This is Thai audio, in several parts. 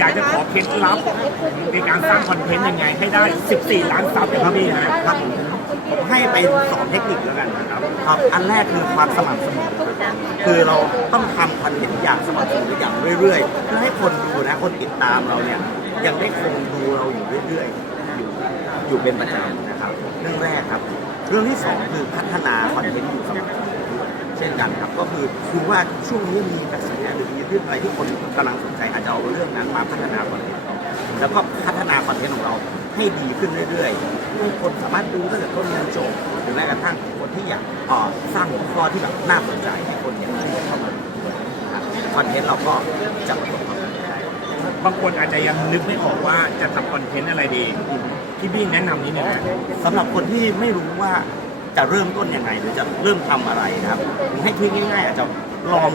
อยากจะขอเคล็ดลับในการสร้างคอนเทนต์ยังไง ให้ได้ 14 ล้านซับอย่างพี่ฮะครับผมผมให้ไปสองเทคนิคแล้วกันนะครับครับ อันแรกคือความสม่ำเสมอคือเราต้องทำคอนเทนต์อย่างสม่ำเสมออย่างเรื่อยๆ เพื่อให้คนดูนะคนติดตามเราเนี่ยยังได้คงดูเราอยู่เรื่อยๆ อยู่อยู่เป็นประจำนะครับ เรื่องแรกครับ เรื่องที่สองคือพัฒนาคอนเทนต์อยู่สม่ำเสมอ เช่นกันครับก็คือดูว่าช่วงนี้มีกระแสหรือมีเรื่องอะไรที่คนกำลังสนใจอาจจะเอาเรื่องนั้นมาพัฒนาคอนเทนต์ต่อแล้วก็พัฒนาคอนเทนต์ของเราให้ดีขึ้นเรื่อยๆให้คนสามารถดูตั้งแต่ต้นยันจบหรือแม้กระทั่งคนที่อยากเอ่อสร้างหัวข้อที่แบบน่าสนใจให้คนอยากที่จะเข้ามาดูนะครับคอนเทนต์เราก็จะประสบความสำเร็จได้บางคนอาจจะยังนึกไม่ออกว่าจะทำคอนเทนต์อะไรดีพี่บี้แนะนำนิดนึงฮะสำหรับคนที่ไม่รู้ว่า จะเริ่มต้นยังไงหรือจะเริ่มทำอะไรนะครับ ให้คิดง่าย ๆ อาจจะลอง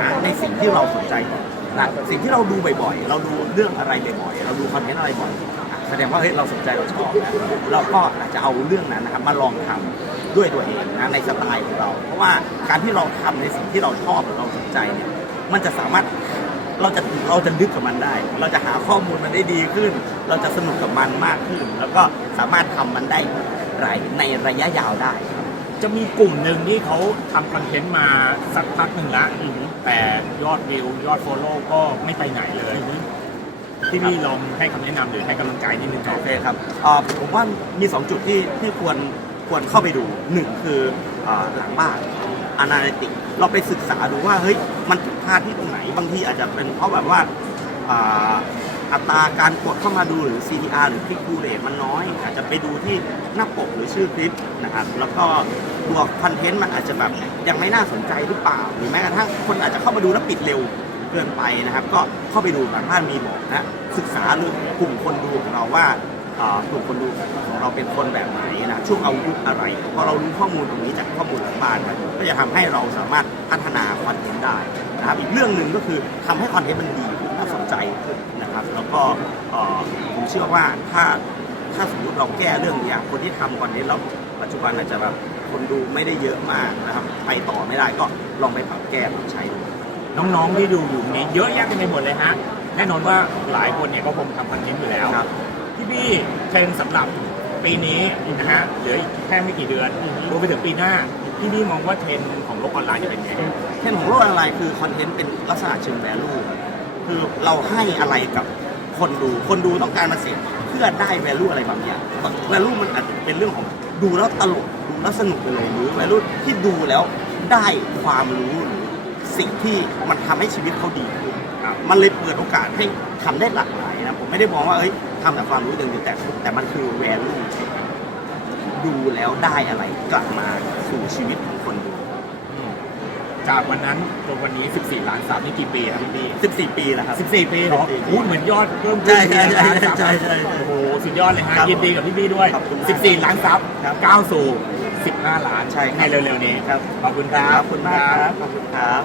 หาในสิ่งที่เราสนใจก่อนนะสิ่งที่เราดูบ่อยๆ เราดูเรื่องอะไรบ่อยๆ เราดูคอนเทนต์อะไรบ่อยแสดงว่าเฮ้ยเราสนใจเราชอบนะเราก็อาจจะเอาเรื่องนั้นนะครับมาลองทำด้วยตัวเองนะในสไตล์ของเรา เพราะว่าการที่เราทำในสิ่งที่เราชอบหรือเราสนใจเนี่ยมันจะสามารถเราจะเราจะดึกกับมันได้ เราจะหาข้อมูลมันได้ดีขึ้น เราจะสนุกกับมันมากขึ้น แล้วก็สามารถทำมันได้ หลายในระยะยาวได้ครับจะมีกลุ่มหนึ่งที่เขาทำคอนเทนต์มาสักพักหนึ่งละแต่ยอดวิวยอดโฟลโล่ก็ไม่ไปไหนเลยพี่บี้ลองให้คำแนะนำหรือให้กำลังใจนิดนึงครัโอบเคครับเอ่อผมว่ามี 2 จุดที่ที่ควรควรเข้าไปดูหนึ่งคืออ่าหลังบ้านอนาลิติกเราไปศึกษาดูว่าเฮ้ยมันผิดพลาดที่ตรงไหนบางทีอาจจะเป็นเพราะแบบว่า อัตราการกดเข้ามาดูหรือ CTR หรือคลิกดูเรทมันน้อย อาจจะไปดูที่หน้าปกหรือชื่อคลิปนะครับแล้วก็ตัวคอนเทนต์มันอาจจะแบบยังไม่น่าสนใจหรือเปล่า หรือแม้กระทั่งคนอาจจะเข้ามาดูแล้วปิดเร็วเกินไปนะครับ ก็เข้าไปดูหลังบ้านมีบอกนะศึกษาเรื่องกลุ่มคนดูของเราว่ากลุ่มคนดูของเราเป็นคนแบบไหนนะช่วงอายุอะไรพอเรารู้ข้อมูลตรงนี้จากข้อมูลหลังบ้านนะก็จะทำให้เราสามารถพัฒนาคอนเทนต์ได้นะครับอีกเรื่องหนึ่งก็คือทำให้คอนเทนต์มันดี ใจขึ้นนะครับ แล้วก็เอ่อผมเชื่อว่าถ้าถ้าสมมติเราแก้เรื่องเนี้ยคนที่ทำคอนเทนต์แล้วปัจจุบันอาจจะแบบคนดูไม่ได้เยอะมากนะครับ ไปต่อไม่ได้ก็ลองไปปรับแก้ปรับใช้ดูน้องๆที่ดูอยู่นี้เยอะแยะเต็มไปหมดเลยฮะแน่นอนว่าหลายคนเนี่ยก็คงทำคอนเทนต์อยู่แล้วครับพี่บี้เทรนด์สำหรับปีนี้นะฮะเหลืออีกแค่ไม่กี่เดือนรวมไปถึงปีหน้าพี่บี้มองว่าเทรนด์ของโลกออนไลน์จะเป็นไงเทรนด์ของโลกออนไลน์คือคอนเทนต์เป็นลักษณะเชิงแวลู คือเราให้อะไรกับคนดู คนดูต้องการมาเสพเพื่อได้แวลูอะไรบางอย่างแวลูมันอาจจะเป็นเรื่องของดูแล้วตลกดูแล้วสนุกไปเลยหรือแวลูที่ดูแล้วได้ความรู้หรือสิ่งที่มันทำให้ชีวิตเขาดีขึ้นมันเลยเปิดโอกาสให้ทำได้หลากหลายนะผมไม่ได้มองว่าเอ้ยทำแต่ความรู้อย่างเดียวแต่แต่มันคือแวลูดูแล้วได้อะไรกลับมาสู่ชีวิตของคนดู จากวันนั้นจนวันนี้ 14 ล้านซับนี่กี่ปีครับพี่บี้14 ปีแล้วครับ 14 ปีเหรอ14 พูดเหมือนยอดเพิ่มใช่ใช่ขึ้นใช่ใช่ใช่โอ้โหสุดยอดเลยฮะครับยินดีกับพี่บี้ด้วย ขอบคุณมาก14 ล้านซับครับก้าวสู่ 15 ล้านใช่ครับในเร็วๆนี้ครับขอบคุณครับขอบคุณมากครับ ขอบคุณครับ